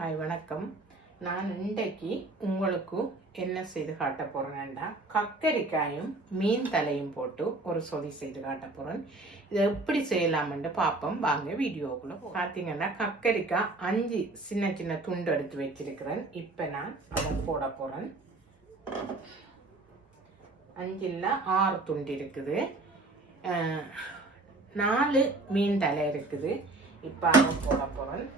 Hi வணக்கம். நான் இன்றைக்கு உங்களுக்கு என்ன செய்து காட்ட போகிறேன்னா கக்கரிக்காயும் மீன் தலையும் போட்டு ஒரு சொதி செய்து காட்ட போகிறேன் இதை எப்படி செய்யலாம்னு பார்ப்போம். வாங்க வீடியோக்குள்ளே பார்த்தீங்கன்னா கக்கரிக்காய் அஞ்சு சின்ன சின்ன துண்டு எடுத்து வச்சிருக்கிறேன். இப்போ நான் அதை போட போகிறேன் அஞ்சில் ஆறு துண்டு இருக்குது. நாலு மீன் தலை இருக்குது. இப்போ அதை போட போகிறேன்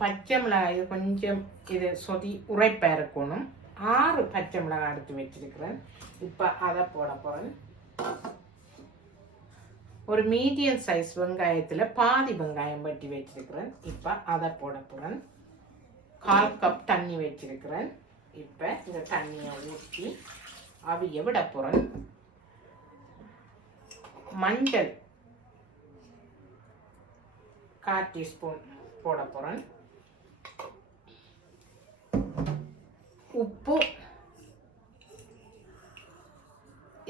பச்சை மிளகாய் கொஞ்சம் இது சொதி உரைப்பாக இருக்கணும் ஆறு பச்சை மிளகாய் எடுத்து வச்சிருக்கிறேன். இப்போ அதை போட போகிறேன் ஒரு மீடியம் சைஸ் வெங்காயத்தில் பாதி வெங்காயம் வெட்டி வச்சிருக்கிறேன். இப்போ அதை போட போகிறேன் கால் கப் தண்ணி வச்சிருக்கிறேன். இப்போ இந்த தண்ணியை ஊற்றி அவிய விட போகிறேன் மஞ்சள் கால் டீஸ்பூன் போட போகிறேன் உப்பு.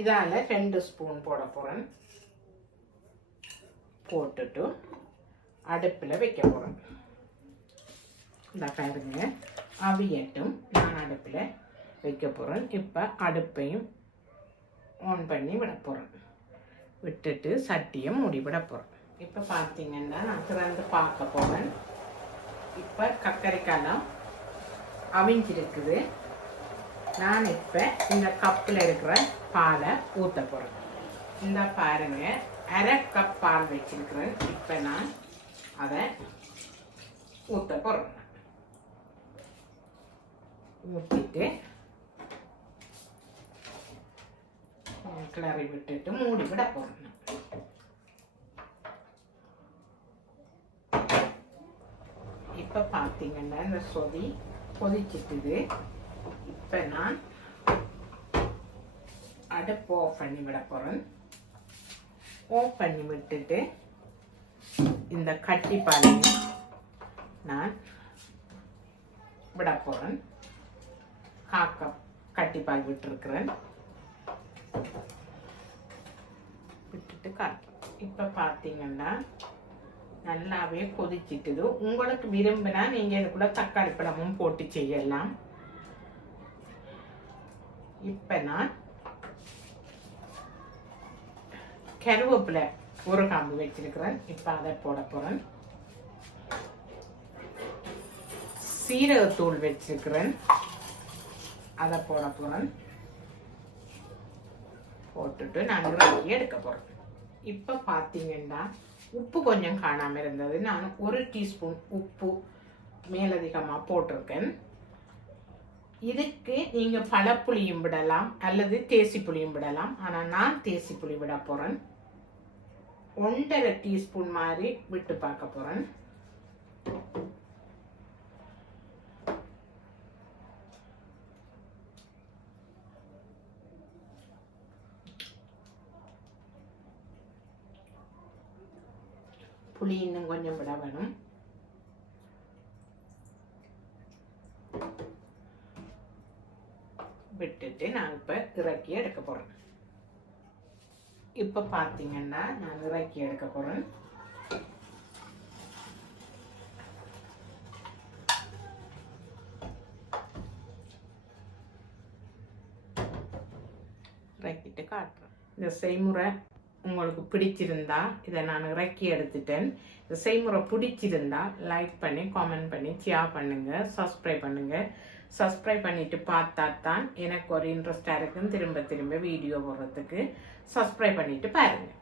இதால் ரெண்டு ஸ்பூன் போட போகிறேன் போட்டுட்டு அடுப்பில் வைக்க போகிறேன் இந்த பாருங்க அவியட்டும். நான் அடுப்பில் வைக்க போகிறேன் இப்போ அடுப்பையும் ஆன் பண்ணி விட போகிறேன் விட்டுட்டு சட்டியை முடிவிட போகிறேன் இப்போ பார்த்தீங்கன்னா நான் திறந்து பார்க்க போகிறேன் இப்போ கத்தரிக்காய்லாம் அவிஞ்சிருக்குது. நான் இப்போ இந்த கப்பில் இருக்கிற பாலை ஊற்ற போகிறேன் இந்த பாருங்க அரை கப் பால் வச்சிருக்கிறேன். இப்போ நான் அதை ஊற்ற போகிறேன் ஊற்றிட்டு கிளறி விட்டுட்டு மூடி விட போகிறேன் இப்போ பார்த்தீங்கன்னா இந்த சொதி கொதிச்சிட்டுது. இப்போ நான் அடுப்பு ஆஃப் பண்ணி விட போகிறேன் ஆஃப் பண்ணி விட்டுட்டு இந்த கட்டி பாலையும் நான் விட போகிறேன் காக்க கட்டிப்பால் விட்டுருக்குறேன். விட்டுட்டு காட்டுறேன் இப்போ பார்த்தீங்கன்னா நல்லாவே கொதிச்சிட்டுது. உங்களுக்கு விரும்பினா நீங்கள் இதுக்குள்ள தக்காளி பழமும் போட்டு செய்யலாம். இப்போ நான் கருவேப்பிலை ஒரு காம்பு வச்சிருக்கிறேன். இப்போ அதை போட போகிறேன் சீரகத்தூள் வச்சிருக்கிறேன். அதை போட போகிறேன் போட்டுட்டு நான் இறக்கி எடுக்க போகிறேன் இப்போ பார்த்தீங்கன்னா உப்பு கொஞ்சம் காணாமல் இருந்தது. நான் ஒரு டீஸ்பூன் உப்பு மேலதிகமாக போட்டிருக்கேன். இதுக்கு நீங்கள் பழப்புளியும் விடலாம் அல்லது தேசி புளியும் விடலாம். ஆனால் நான் தேசி புளி விட போகிறேன் ஒன்றரை டீஸ்பூன் மாதிரி விட்டு பார்க்க போகிறேன் புளி இன்னும் கொஞ்சம் விட வேணும். விட்டுட்டு நான் இப்போ இறக்கி எடுக்க போகிறேன் இப்போ பார்த்தீங்கன்னா நான் இறக்கி எடுக்க போகிறேன் இறக்கிட்டு காட்டுறேன். இந்த செய்முறை உங்களுக்கு பிடிச்சிருந்தா இதை நான் இறக்கி எடுத்துட்டேன். இந்த செய்முறை பிடிச்சிருந்தா லைக் பண்ணி காமெண்ட் பண்ணி ஷேர் பண்ணுங்கள் சப்ஸ்கிரைப் பண்ணுங்கள் சப்ஸ்கிரைப் பண்ணிவிட்டு பார்த்தா தான் எனக்கு ஒரு இன்ட்ரெஸ்டாக இருக்குன்னு திரும்ப திரும்ப வீடியோ போடுறதுக்கு சப்ஸ்கிரைப் பண்ணிவிட்டு பாருங்கள்